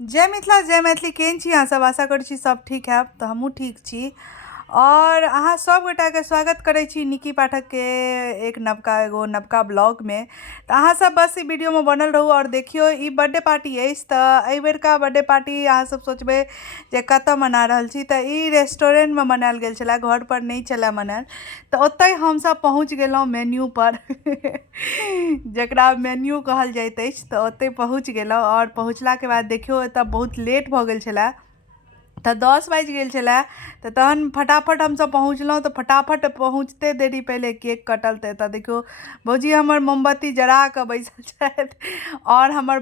जय मिथिला जय मैथिली केहन छी अहाँ सब। आशा करै छी सब ठीक हैब। तो हमहूँ ठीक छी और अहाँ सब गोटा के स्वागत करै छी निकी पाठक के एक नवका ब्लॉग में। तो अहाँ सब बस ई वीडियो में बनल रहू और देखियो ई बर्थडे पार्टी अछि। तो एहि बेरका बर्थडे पार्टी अहाँ सब सोचबे जे कतऽ मना रहल छी, तो ई रेस्टोरेंट में मनायल गेल छलै, घर पर नहीं छलै मनायल। तो ओतै हम सब पहुँच गेलहुँ मेन्यू पर जकरा मेन्यू कहल जाइत अछि। तो ओतै पहुँच गेलहुँ और पहुँचला के बाद देखियो एतऽ बहुत लेट भऽ गेल छलै, तो 10 बाजि गेल छलै। तो तहन फटाफट हमसब पहुँचलहुँ। तो फटाफट पहुँचते देरी पहले केक कटल। तो एतऽ देखियो भौजी हमर मोमबत्ती जरा कऽ बैसल छथि और हमर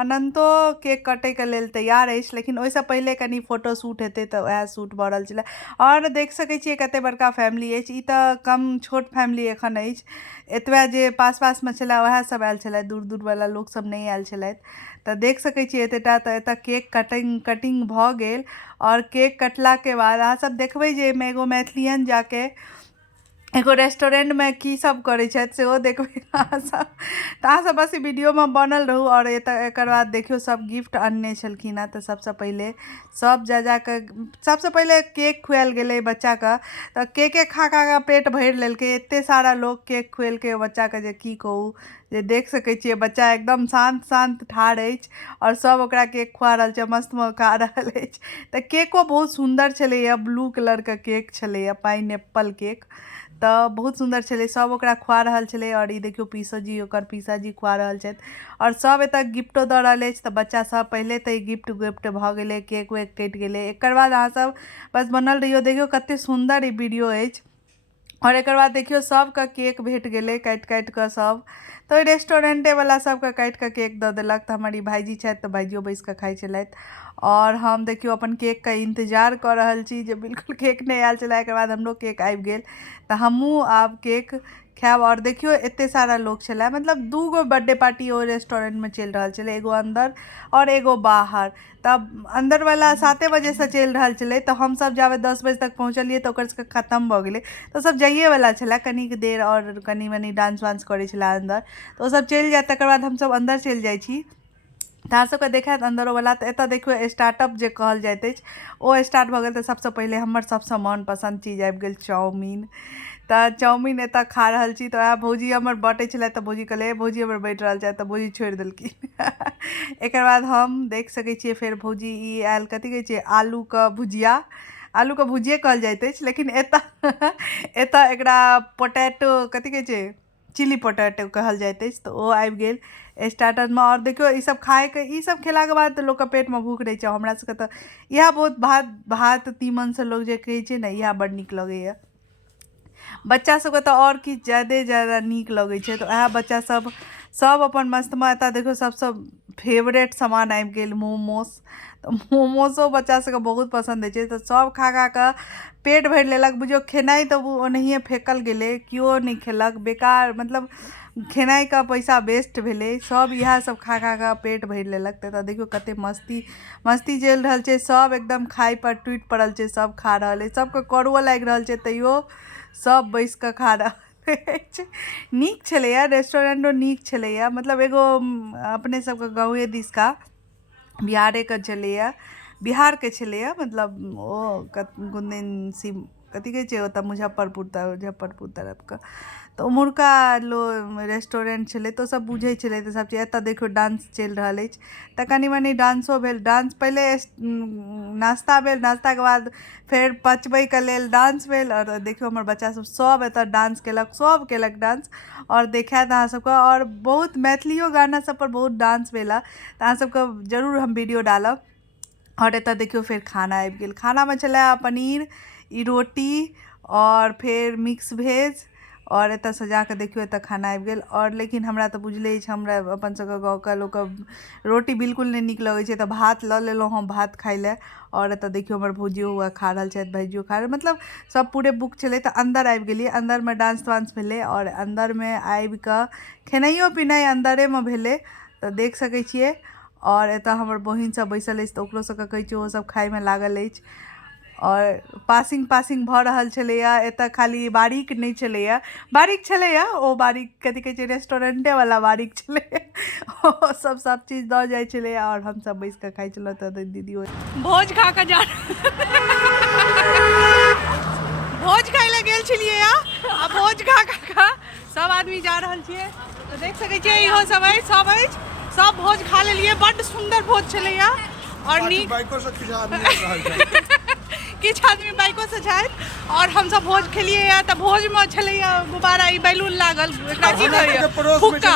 अनंतो केक कटैके लेल तैयार अछि, लेकिन ओहिसँ पहिले कनि फोटो शूट हेतै तऽ वएह शूट भऽ रहल छलै। और देख सकै छियै कते बड़का फैमिली अछि। ई तऽ कम छोट फैमिली एखन अछि, एतबे जे पास में छलै वएह सब आयल छलै, दूर वाला लोक सब नहीं आयल छलथि। तो देख सकै छियै एतेटा। तो एतऽ केक कटिंग भऽ गेल और केक कटला के बाद अहाँ सब देखबै जे एहिमे एगो मैथिलियन जाके एगो रेस्टोरेंट में की सब करै छथि सेहो देखबै अहाँ सब। तो अहाँ सब बस ई वीडियो में बनल रहू। और एकर बाद देखियो सब गिफ्ट अनने छलखिन हेँ। तो सबसे पहले सब जा के सबसे पहले केक खुआल गेलै बच्चा का। तो केके खा के पेट भरि लेलकै। एते सारा लोग केक खुएलकै बच्चा के जे की कहू। जे देख सकै छियै बच्चा एकदम शांत ठाढ़ अछि और सब ओकरा केक खुआ रहल छै, मस्त में खा रहल अछि। तो केको बहुत सुंदर छलैया, ब्लू कलर के केक छलैया, पाइनएप्पल केक। तो बहुत सुंदर छलै, सब ओकरा खुआ रहल छलै। और ई देखियो पीसाजी ओकर पीसाजी खुआ रहल छथि और सब एतऽ गिफ्टो दऽ रहल अछि। तो बच्चा सब पहले तऽ गिफ्ट भऽ गेलै, केक वेक कटि गेलै। एकर बाद अहाँ सब बस बनल रहियो, देखियो कते सुंदर ई वीडियो अछि। और एकर बाद देखियो सबके केक भेट गेलै काटि कऽ सब। तो रेस्टोरेंटे वाला सबके काटि कऽ केक दऽ देलक। तो हमर ई भाईजी छथि तो भाईजियो बैस कऽ खाइ छलथि और हम देखियो अपन केक के इंतजार कऽ रहल छी जे बिल्कुल केक नहीं आयल छलै। एकर बाद हमरो केक आबि गेल। तो हमहूँ आब केक खायब। और देखियो एते सारा लोग छलै, मतलब 2 गो बर्थडे पार्टी ओ रेस्टोरेंट में चलि रहल छलै, एगो अंदर और एगो बाहर। तब अंदर वाला 7 बजे से चलि रहल छलै। तो हम सब जाबे 10 बजे तक पहुँचलियै तो ओकर सबके खत्म भऽ गेलै। तो सब जाइए वाला छलै, कनिक देर और कनि मनी डांस वांस करै छलै अंदर। तो ओ सब चलि जायत तकर बाद हमसब अंदर चलि जाइ छी। तो अहाँ सबके देखायत अंदरो वाला। तो एतऽ देखियो स्टार्टअप जे कहल जाइत अछि ओ स्टार्ट भऽ गेल। तो सबसे पहले हमर सबसे मनपसंद चीज आबि गेल चाउमीन। तो चाउमीन एतऽ खा रहल छी। तो वएह भौजी हमर बाँटै छलै। तो भौजी कहलै भौजी हमर बैठ रहल छथि, तो भौजी छोड़ि देलखिन। एकर बाद हम देख सकै छियै फेर भौजी ई आयल, कथी कहै छै, आलू के भुजिया। आलू के भुजिये कहल जाइत अछि, लेकिन एतऽ एकरा पोटैटो कथी कहै छै, चिली पोटैटो कहल जाइत अछि। तो ओ आबि गेल स्टार्टर में। और देखियो ई सब खाए ई सब खेलाके बाद तो लोक के पेट में भूख रहै छै। हमरा सबके तो इएह बहुत भात तीमन से लोग जे कहै छै ने, इएह बड़ नीक लगैया। बच्चा सबके तो और किछु ज्यादा नीक लगै छै। तो वएह बच्चा सब अपन मस्त में। एतऽ देखियो सबसे फेवरेट सामान आबि गेल मोमोस। तो मोमोसो बच्चा सबके बहुत पसंद होइ छै। तो सब खा कऽ पेट भरि लेलक। बुझियो खेनाइ तो ओनाहिए फेकल गेलै, केओ नहीं खेलक, बेकार, मतलब खेनाइ का पैसा वेस्ट भेलै। सब इएह सब खा कऽ पेट भरि लेलक। तऽ देखियो कते मस्ती चलि रहल छै, सब एकदम खाय पर टूटि पड़ल छै, सब खा रहल अछि। सबके करुओ लागि रहल छै तैयो सब बैस कऽ खा रहल अछि। नीक छलैया, रेस्टोरेंटो नीक छलैया, मतलब एगो अपने सबके गाँवे दिसका बिहारेके छलैया, बिहारके छलैया। मतलब ओ कोन दिन कथी कहै छै ओतऽ मुजफ्फरपुर तरफके। तऽ ओम्हुरका रेस्टोरेंट छलै तऽ सब बुझै छलै। तऽ सब चीज एतऽ देखियौ डांस चलि रहल अछि। तऽ कनि मनि डांसो भेल। डांस पहिले नाश्ता भेल, नाश्ताके बाद फेर पचबैके लेल डांस भेल। और देखियौ हमर बच्चा सब एतऽ डांस केलक, सब केलक डांस। और देखायत अहाँ सबके, और बहुत मैथिलियो गाना सब पर बहुत डांस भेला। तऽ अहाँ सबके जरूर हम वीडियो डालब। और एतऽ देखियो फेर खाना आबि गेल। खानामे छलै पनीर, ई रोटी और फेर मिक्स भेज। और एतऽ सजा कऽ देखियो एतऽ खाना आबि गेल। और लेकिन हमरा तऽ बुझले अछि, हमरा अपन सबके गाँवके लोकके रोटी बिल्कुल नहीं नीक लगै छै। तऽ भात लऽ लेलहुँ हम भात खाय लए। और एतऽ देखियो हमर भौजियो हुआ खा रहल छथि, भाइजियो खा रहल, मतलब सब पूरे बुक छलै। तऽ अंदर आबि गेलियै, अंदरमे डांस वांस भेलै। और अंदरमे आबि कऽ खेनाइयो पिनाइ अंदरेमे भेलै, तऽ देख सकै छियै। और एतऽ हमर बहिन सब बैसल अछि, तऽ ओकरो सबके कहै छियै ओहो सब खायमे लागल अछि। और पासिंग भऽ रहल छलैया। एतऽ खाली बारीक नहीं छलैया, बारीक छलैया, ओ बारीक कथी कहै छै रेस्टोरेंटे वाला बारीक छलै। सब चीज दऽ जाइ छलै और हम सब बैस कऽ खाइ छलहुँ। तऽ दीदी भोज खा कऽ जा भोज खाय लए गेल छलियै आ भोज खा कऽ सब आदमी जा रहल छियै। तऽ देख सकै छियै इहो सब अछि सब भोज खा लेलियै। बड्ड सुन्दर भोज छलैया और नीक किछु आदमी बाइको से छथि और हमसब भोज खेलियै या। तऽ भोज में छलैया गुब्बारा ई बैलून लागल एकरा की कहैया फुक्का।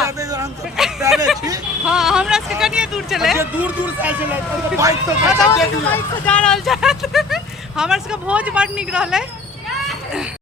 हाँ हमरा सबके कनिए दूर छलै दूर से बाइक से जा रहल छथि। हमर सबके भोज बड्ड नीक रहलै।